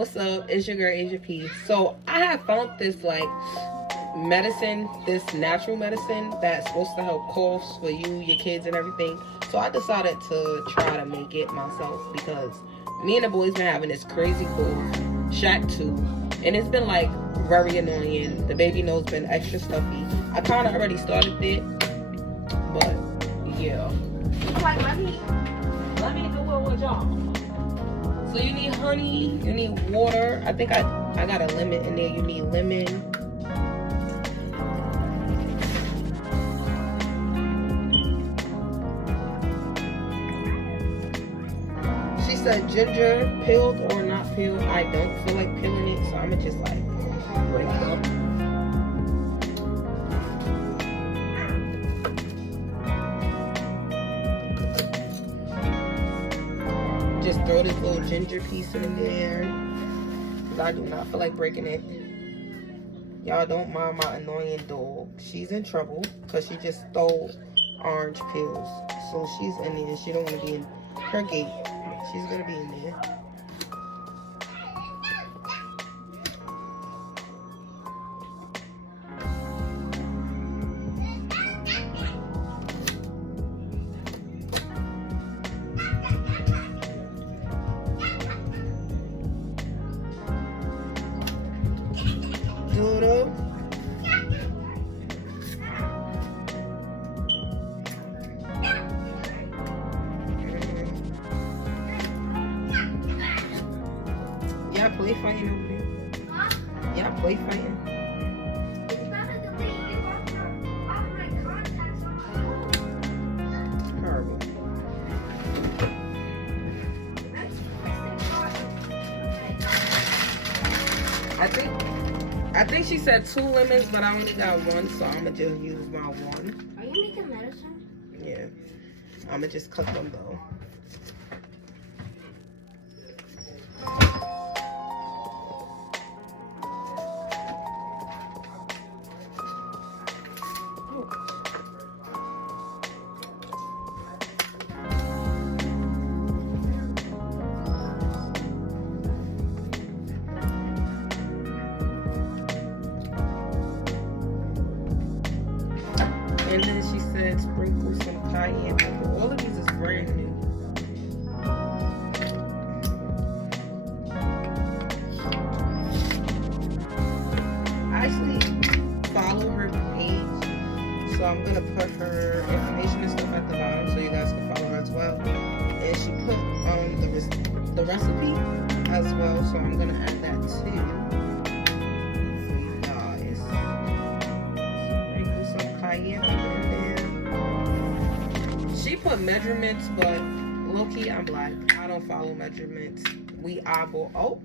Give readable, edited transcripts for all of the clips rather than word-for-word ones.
What's up? It's your girl Asia P. So I have found this like medicine, this natural medicine that's supposed to help coughs for you, your kids, and everything. So I decided to try to make it myself because me and the boys been having this crazy cough, Shaq too, and it's been like very annoying. The baby nose been extra stuffy. I kind of already started it, but yeah. Like, let me do it with y'all. So you need honey, you need water. I think I got a lemon in there. You need lemon. She said ginger, peeled or not peeled. I don't feel like peeling it, so I'ma just like break it up. Just throw this little ginger piece in there, because I do not feel like breaking it. Y'all don't mind my annoying dog. She's in trouble because she just stole orange pills. So she's in there. She don't want to be in her gate. She's going to be in there. Y'all play fighting over there? Huh? Y'all play fighting? Horrible. I think she said 2 lemons, but I only got 1, so I'm gonna just use my 1. Are you making medicine? Yeah. I'm gonna just cut them though. And then she said sprinkle some cayenne pepper. All of these is brand new. I actually follow her page, so I'm gonna put her information and stuff at the bottom so you guys can follow her as well. And she put the recipe as well, so I'm gonna add that too. Cayenne pepper in there. She put measurements, but low-key I'm like, I don't follow measurements. We eyeball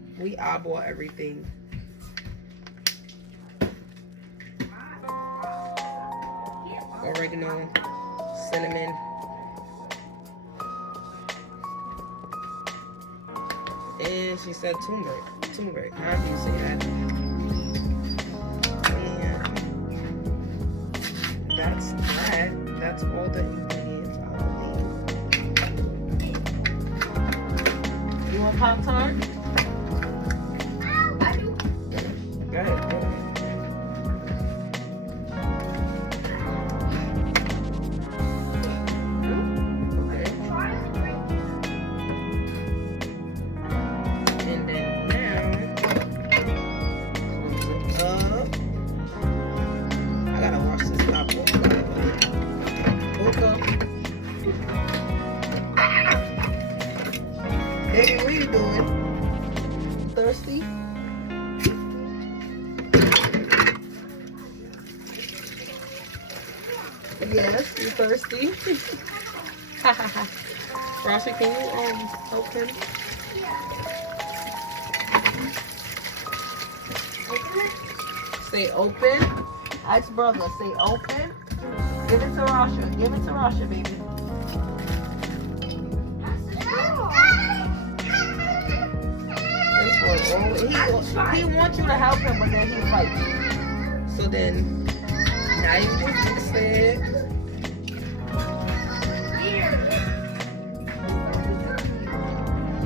everything. Oregano, cinnamon. And she said turmeric. How do you say that? That's all the ingredients, I believe. You want Pop-Tart? I do. Go ahead. And then now, close it up. I gotta wash this top off. Baby, what are you doing? Thirsty? Yes, you thirsty? Rasha, can you help him? Say open. Ask brother, say open. Give it to Rasha. Give it to Rasha, baby. He wants you to help him, but then he fights you. So then, now you just said.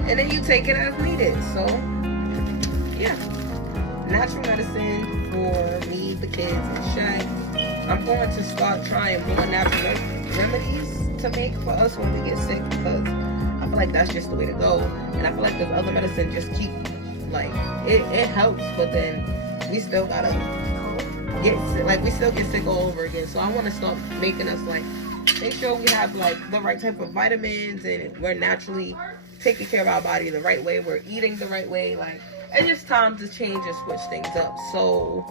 And then you take it as needed. So yeah, natural medicine for me, the kids, and Shay. I'm going to start trying more natural remedies to make for us when we get sick, because I feel like that's just the way to go. And I feel like this other medicine just keep, like, it helps, but then we still gotta get sick, like we still get sick all over again. So I want to start making us, like, make sure we have like the right type of vitamins, and we're naturally taking care of our body the right way, we're eating the right way. Like, it's just time to change and switch things up. So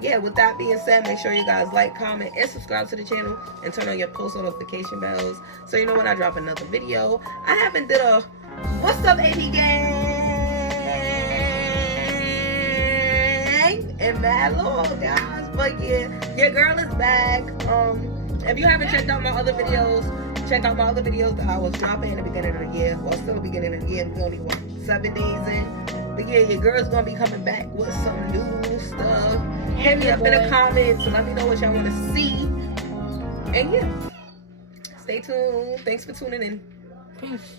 yeah, with that being said, make sure you guys like, comment, and subscribe to the channel, and turn on your post notification bells so you know when I drop another video. I haven't did a what's up AB gang and mad long, guys, but yeah, your girl is back. If you haven't checked out my other videos, check out my other videos that I was dropping in the beginning of the year. Well, still the beginning of the year. We're only, what, 7 days in. But yeah, your girl's gonna be coming back with some new stuff. Hit me up in the comments. Let me know what y'all want to see. And yeah, stay tuned. Thanks for tuning in. Peace.